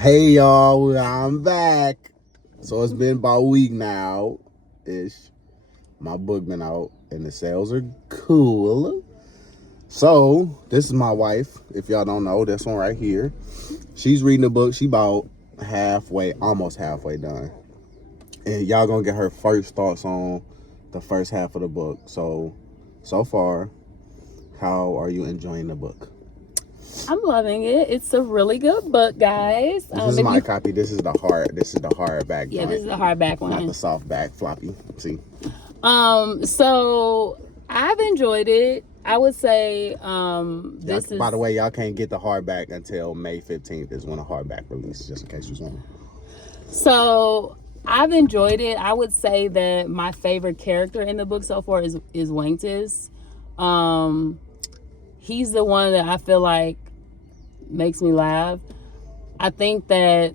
Hey y'all, I'm back. So it's been about a week now ish. My book been out and the sales are cool. So this is my wife. If y'all don't know, this one right here. She's reading the book. She about almost halfway done. And y'all gonna get her first thoughts on the first half of the book. So far, how are you enjoying the book? I'm loving it. It's a really good book, guys. This is my copy. This is the hardback. Yeah, this is the hardback one. Not the softback floppy. See. So I've enjoyed it. I would say this is. By the way, y'all can't get the hardback until May 15th is when the hardback releases, just in case you was wondering. So I've enjoyed it. I would say that my favorite character in the book so far is Wangtis. He's the one that I feel like makes me laugh. I think that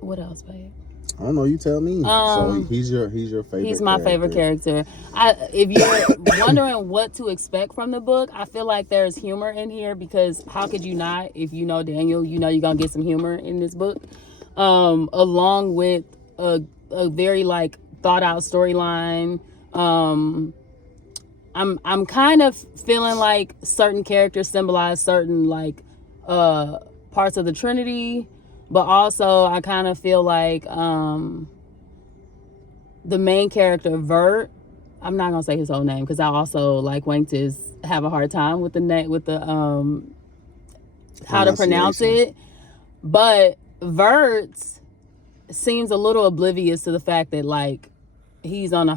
what else, babe? I don't know. You tell me. So he's your favorite. He's my favorite character. If you're wondering what to expect from the book, I feel like there's humor in here because how could you not? If you know Daniel, you know you're gonna get some humor in this book, along with a very like thought out storyline. I'm kind of feeling like certain characters symbolize certain like parts of the Trinity, but also I kind of feel like the main character Vert, I'm not gonna say his whole name because I also like Wangtis have a hard time with the how to pronounce it, but Vert seems a little oblivious to the fact that like he's on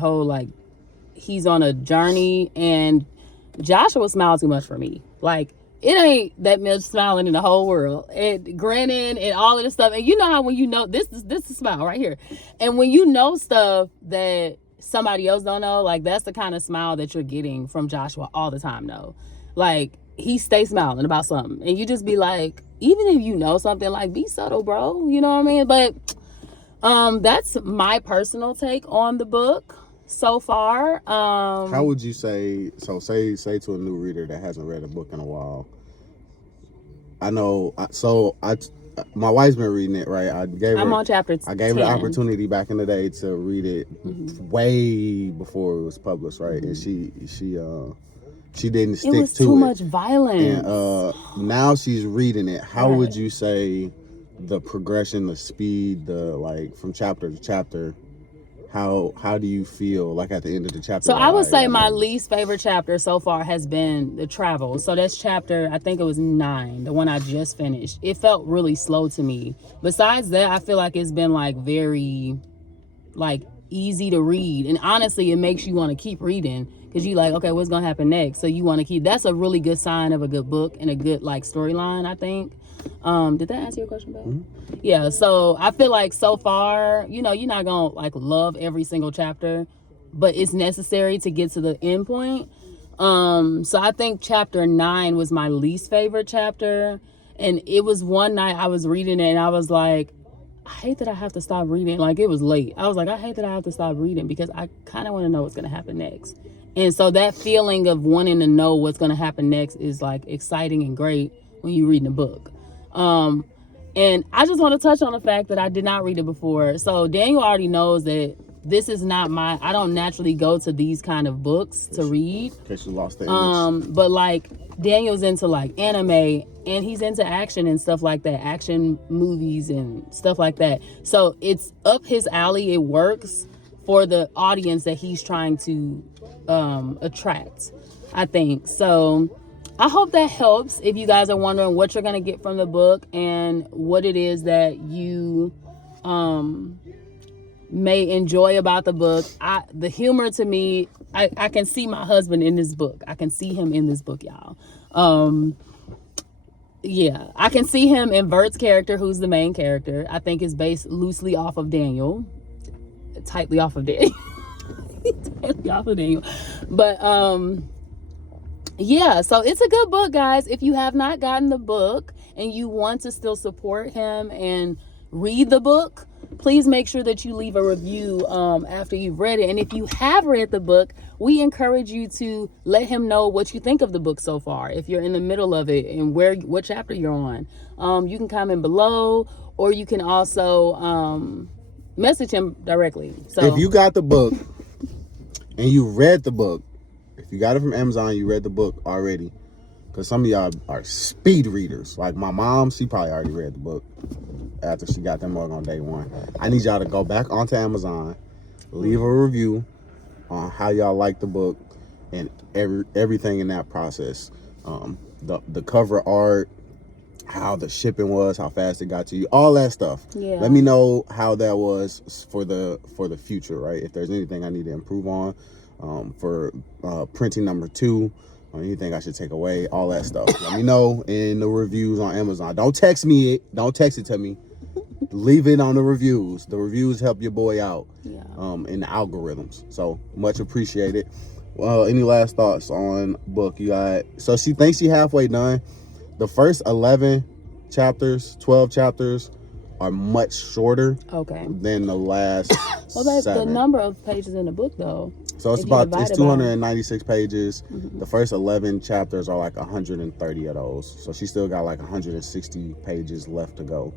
a journey, and Joshua smiles too much for me. Like, it ain't that much smiling in the whole world and grinning and all of this stuff. And you know how when you know this is a smile right here, and when you know stuff that somebody else don't know, like that's the kind of smile that you're getting from Joshua all the time. Though, like he stays smiling about something, and you just be like, even if you know something, like be subtle, bro. You know what I mean? But that's my personal take on the book so far. How would you say to a new reader that hasn't read a book in a while? I know. My wife's been reading it, right? I'm on chapter 10. I gave her the opportunity back in the day to read it way before it was published, right? And she didn't stick to it. It was too much violence. And now she's reading it. How would you say the progression, the speed, the like from chapter to chapter? How do you feel like at the end of the chapter? So I would say my least favorite chapter so far has been the travel. So that's chapter, I think it was 9, the one I just finished. It felt really slow to me. Besides that, I feel like it's been like very like easy to read. And honestly, it makes you want to keep reading because you like, okay, what's going to happen next? So you want to keep, that's a really good sign of a good book and a good like storyline, I think. Did that answer your question, babe? Mm-hmm. Yeah, so I feel like so far, you know, you're not gonna like love every single chapter, but it's necessary to get to the end point. So I think chapter 9 was my least favorite chapter, and it was one night I was reading it and I was like, I hate that I have to stop reading. Like it was late. I was like, I hate that I have to stop reading because I kind of want to know what's gonna happen next. And so that feeling of wanting to know what's gonna happen next is like exciting and great when you're reading a book. And I just want to touch on the fact that I did not read it before. So Daniel already knows that this is not I don't naturally go to these kind of books to read. In case you lost the image. But like Daniel's into like anime and he's into action and stuff like that, action movies and stuff like that. So it's up his alley. It works for the audience that he's trying to attract, I think. So I hope that helps if you guys are wondering what you're going to get from the book and what it is that you may enjoy about the book. The humor to me, I can see my husband in this book. I can see him in this book, y'all. Yeah, I can see him in Vert's character, who's the main character. I think is based loosely off of Daniel. Tightly off of Daniel. Tightly off of Daniel. But, yeah, so it's a good book, guys. If you have not gotten the book and you want to still support him and read the book, please make sure that you leave a review after you've read it. And if you have read the book, we encourage you to let him know what you think of the book so far. If you're in the middle of it and what chapter you're on, you can comment below, or you can also message him directly. So if you got the book and you read the book, if you got it from Amazon, you read the book already, because some of y'all are speed readers. Like my mom, she probably already read the book after she got them mug on day one. I need y'all to go back onto Amazon, leave a review on how y'all like the book and everything in that process. The cover art, how the shipping was, how fast it got to you, all that stuff. Yeah. Let me know how that was for the future, right? If there's anything I need to improve on, for printing number 2, or anything I should take away, all that stuff. Let me know in the reviews on Amazon. Don't text me it. Don't text it to me. Leave it on the reviews. The reviews help your boy out, yeah. In the algorithms. So much appreciated. Well, any last thoughts on book? You got, so she thinks she halfway done. The first 11 chapters, 12 chapters are much shorter than the last well, that's 7. the number of pages in the book, though. So it's 296 pages. Mm-hmm. The first 11 chapters are like 130 of those. So she still got like 160 pages left to go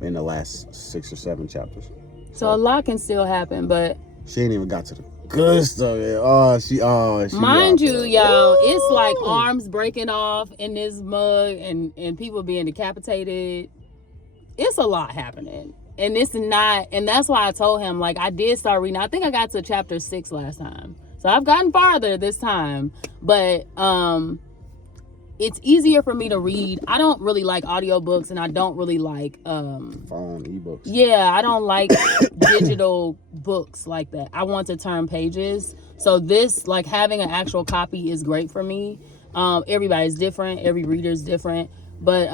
in the last 6 or 7 chapters. So a lot can still happen, but she ain't even got to the good stuff yet. She mind you, y'all, it's like arms breaking off in this mug and people being decapitated. It's a lot happening. And it's not, and that's why I told him, like, I did start reading. I think I got to chapter 6 last time. So I've gotten farther this time. But it's easier for me to read. I don't really like audiobooks, and I don't really like phone ebooks. Yeah, I don't like digital books like that. I want to turn pages. So this, like, having an actual copy is great for me. Everybody's different, every reader's different. But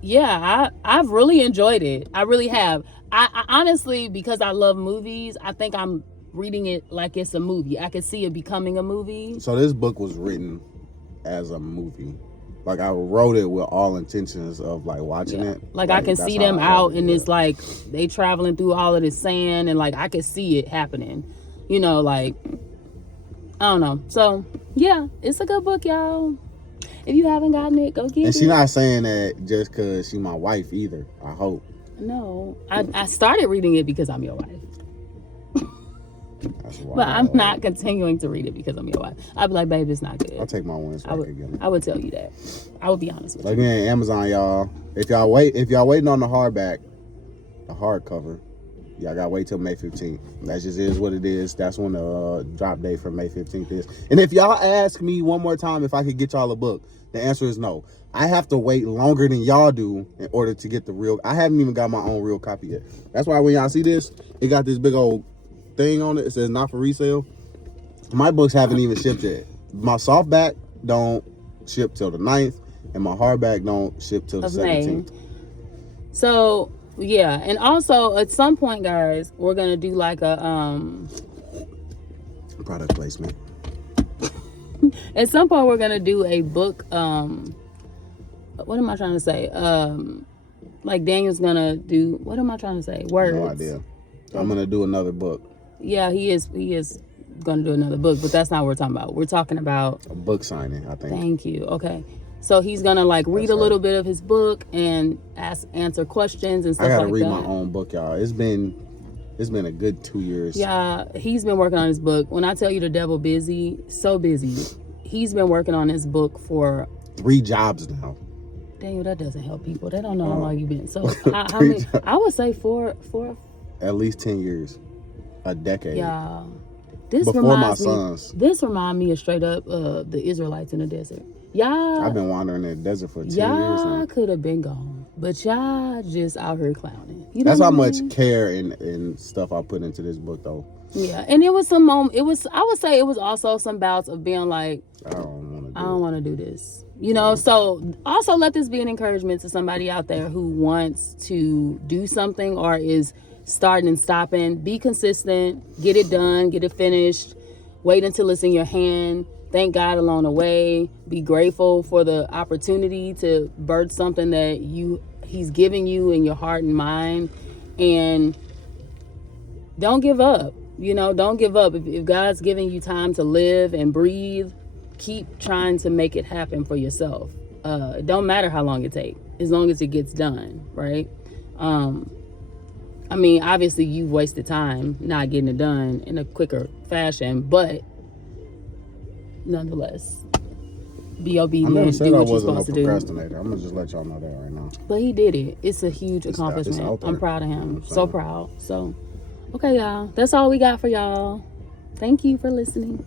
yeah, I've really enjoyed it. I really have. I honestly, because I love movies, I think I'm reading it like it's a movie. I could see it becoming a movie. So this book was written as a movie. Like, I wrote it with all intentions of like watching it. Like I can see them out, and it's like they traveling through all of this sand, and like I could see it happening. You know, like, I don't know. So yeah, it's a good book, y'all. If you haven't gotten it, go get it. And she's not saying that just because she's my wife either, I hope. No, I started reading it because I'm your wife. But I'm not continuing to read it because I'm your wife. I'd be like, babe, it's not good. I'll take my wins back again. I would tell you that. I would be honest with you. Again, Amazon, y'all. If y'all waiting on the hardback, the hardcover, y'all gotta wait till May 15th. That just is what it is. That's when the drop date for May 15th is. And if y'all ask me one more time if I could get y'all a book, the answer is no. I have to wait longer than y'all do in order to get the real. I haven't even got my own real copy yet. That's why when y'all see this, it got this big old thing on it. It says not for resale. My books haven't even shipped yet. My softback don't ship till the 9th, and my hardback don't ship till the 17th. So yeah, and also at some point, guys, we're gonna do like a product placement. At some point, we're gonna do a book. What am I trying to say? Like Daniel's gonna do. What am I trying to say? Words. No idea. I'm gonna do another book. Yeah, he is gonna do another book, but that's not what we're talking about. We're talking about a book signing, I think. Thank you. Okay. So he's gonna like read a little bit of his book and answer questions and stuff like that. I gotta read my own book, y'all. It's been a good 2 years. Yeah, he's been working on his book. When I tell you the devil busy, so busy. He's been working on his book for 3 jobs now. Daniel, that doesn't help people. They don't know how long you've been. So how many? I would say four. At least 10 years, a decade. Yeah. Before my sons. This reminds me of straight up the Israelites in the desert. Y'all, I've been wandering in the desert for 10 years now. Y'all could have been gone, but y'all just out here clowning. You know That's how much care and stuff I put into this book, though. Yeah, and it was some moment. I would say it was also some bouts of being like, I don't want to do this. You know, so also let this be an encouragement to somebody out there who wants to do something or is starting and stopping. Be consistent, get it done, get it finished. Wait until it's in your hand. Thank God along the way. Be grateful for the opportunity to birth something that He's giving you in your heart and mind. And don't give up. You know, don't give up. If God's giving you time to live and breathe, keep trying to make it happen for yourself. It don't matter how long it takes, as long as it gets done, right? I mean, obviously you've wasted time not getting it done in a quicker fashion, but nonetheless, be obedient. I never said do I what you're wasn't no supposed to do. procrastinator. I'm gonna just let y'all know that right now. But he did it. It's a huge It's accomplishment. out there. I'm proud of him. You know what I'm So saying? proud. So, okay, y'all. That's all we got for y'all. Thank you for listening.